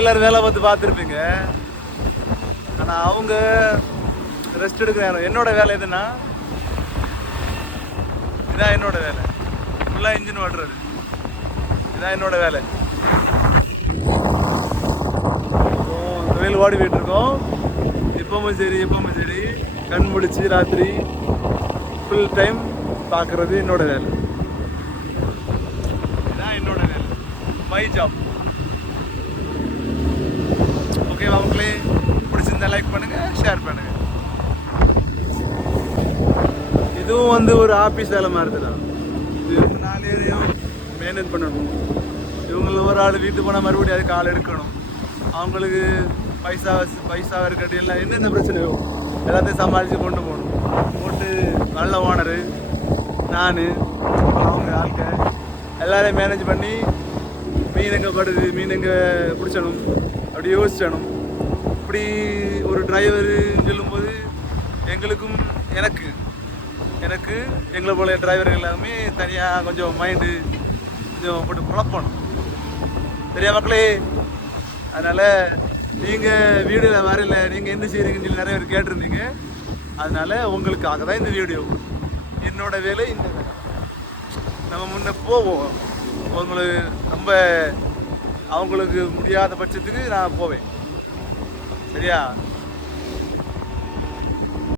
எல்லாரும் வேலை பார்த்துருப்பீங்க. ஆனால் அவங்க ரெஸ்ட் எடுக்கிறாங்க. என்னோட வேலை எதுன்னா, இதான் என்னோட வேலை. ஃபுல்லாக இன்ஜின் ஓட்டுறது, இதான் என்னோட வேலை. வெயில் ஓடி போயிட்டு இருக்கோம். எப்பவும் சரி கண் முடிச்சு ராத்திரி ஃபுல் டைம் பார்க்குறது என்னோட வேலை. இதான் என்னோட வேலை, மை ஜாப். ஓகேவா மக்களே? பிடிச்சிருந்தா லைக் பண்ணுங்க, ஷேர் பண்ணுங்க. இதுவும் ஒரு ஆஃபீஸ் வேலை மாதிரி தான். இவங்க 4 பேரையும் மெயின்டைன் பண்ணணும். இவங்கள ஒரு ஆள் வீட்டு போனால் மறுபடியும் அதுக்கு ஆள் எடுக்கணும். அவங்களுக்கு பைசா இருக்கட்டும், எல்லாம் என்னென்ன பிரச்சனையோ எல்லாத்தையும் சமாளித்து கொண்டு போகணும். போட்டு நல்ல ஓனரு நான், அவங்க ஆட்கள் எல்லாரையும் மேனேஜ் பண்ணி மீன் எங்கே படுது, மீன் எங்கே பிடிச்சணும் அப்படி யோசிச்சணும். இப்படி ஒரு டிரைவரு சொல்லும்போது எங்களுக்கும் எனக்கு எங்களை போல டிரைவர்கள் எல்லாமே தனியாக கொஞ்சம் மைண்டு கொஞ்சம் போட்டு குழப்பணும். சரியா மக்களே? அதனால் நீங்கள் வீடியோவில் வரல, நீங்கள் என்ன செய்கிறீங்கன்னு சொல்லி நிறைய பேர் கேட்டிருந்தீங்க. அதனால் உங்களுக்காக தான் இந்த வீடியோ. என்னோட வேலை இந்த வேலை. நம்ம முன்னே போவோம். அவங்களுக்கு முடியாத பட்சத்துக்கு நான் போவேன். சரியா?